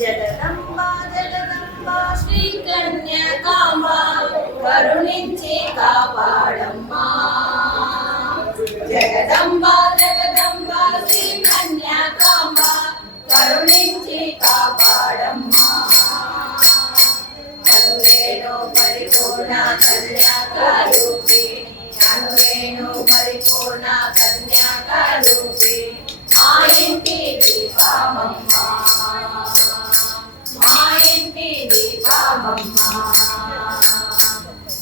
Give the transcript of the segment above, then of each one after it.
జగదంబా జగదంబా శ్రీ కన్యకాంబా కరుణించి కాపాడమ్మా. జగదంబా జగదంబా శ్రీ కన్యకాంబా కరుణించి కాపాడమ్మా. అనువేణు పరిపూర్ణ కన్యాకారూపి, అనువేణు పరిపూర్ణ కన్యాకారూపి, మా ఇంటి దీపమమ్మా, మా ఇంటి దీపమమ్మా.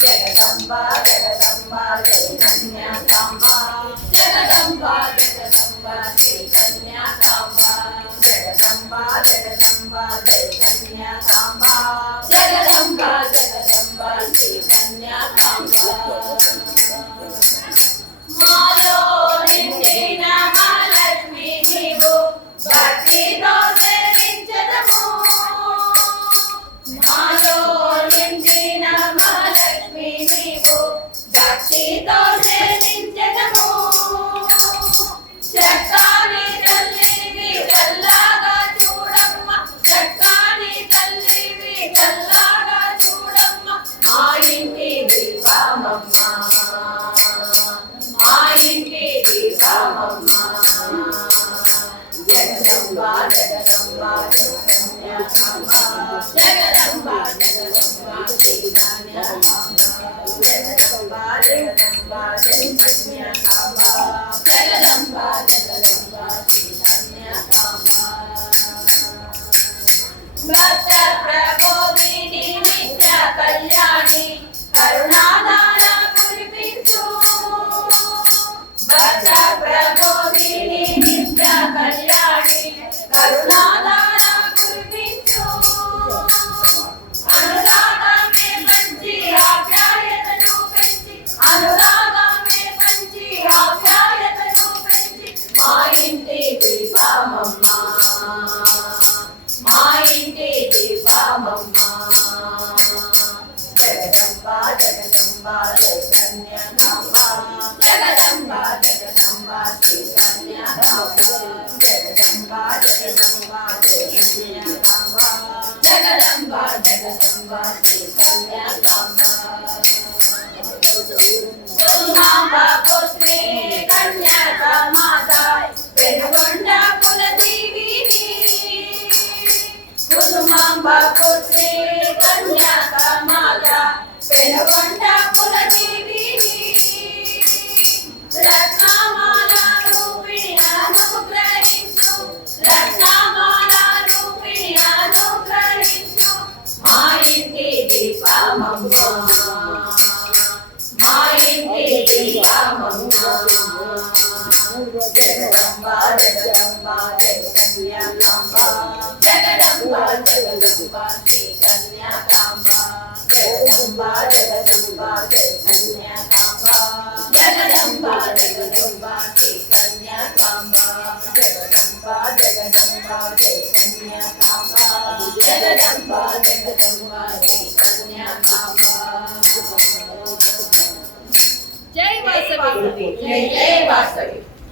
జగదంబా జగదంబా జై కన్యాకాంబా, జగదంబా జగదంబా జై కన్యాకాంబా, జగదంబా జగదంబా జై కన్యాకాంబా, జగదంబా జగదంబా జై కన్యాకాంబా. మాలో నిండిన మహాలక్ష్మి నీవు భక్తితో సేవించదము. మాలో నిండిన మహాలక్ష్మి నీవు భక్తితో సేవించదము. చక్కాని తల్లివి చల్లగా చూడమ్మ, చక్కాని తల్లివి చల్లగా చూడమ్మ, మా ఇంటి దీపమమ్మ, మా ఇంటి దీపమమ్మ. జగదంబా జగదంబా కన్యాకాంబా, జగదంబా జగదంబా శ్రీ కన్యాకాంబా, జగదంబా జగదంబా శ్రీ కన్యాకాంబా, జగదంబా జగదంబా శ్రీ కన్యాకాంబా. భక్త ప్రబోధిని నిత్య కళ్యాణి కరుణాధార కురిపించు. భక్త ప్రబోధిని నిత్య కళ్యాణి కరుణాధార కురిపించు. అనురాగమే మంచి ఆప్యాయతను పెంచి, అనురాగమే మంచి ఆప్యాయతను పెంచి, మా ఇంటి దీపమమ్మా, మా ఇంటి దీపమమ్మా. జగదంబా జగదంబా జై కన్యాకాంబా, జగదంబా జగదంబా శ్రీ కన్యాకాంబా, జగదంబా జగదంబా జై కన్యాకాంబా, జగదంబా జగదంబా శ్రీ కన్యాకాంబా. కుసుమాంబా పుత్రి కన్యాకా మాత పెనుగొండ కులదేవిని. కుసుమాంబా పుత్రి కన్యాకా మాత పెనుగొండ కులదేవిని. రత్నమాల రూపిణి అనుగ్రహించు, రత్నమాల రూపిణి అనుగ్రహించు, మా ఇంటి దీపమమ్మ, మా ఇంటి దీపమమ్మ. జగదంబా జగదంబా జై కన్యాకాంబా, జగదంబా జగదంబా శ్రీ కన్యాకాంబా, జగదంబా జగదంబా జై కన్యాకాంబా, జగదంబా జగదంబా శ్రీ కన్యాకాంబా, జగదంబా జగదంబా జై కన్యాకాంబా, జగదంబా జగదంబా జై కన్యాకాంబా. జై వాసవి, జై జై వాసవి.